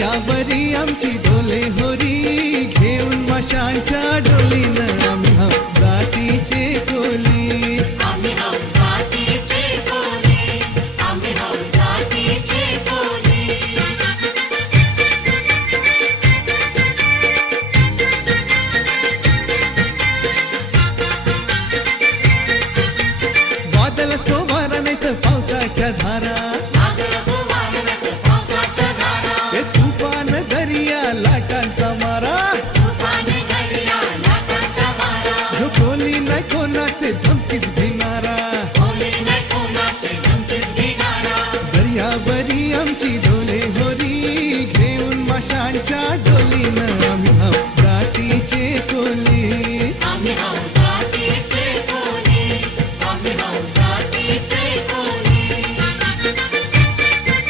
या बरी आमची डोले होरी घेऊन माशांच्या डोलीनं आम्ही हाव जातीचे कोली. आम्ही हाव जातीचे कोली, आम्ही हाव जातीचे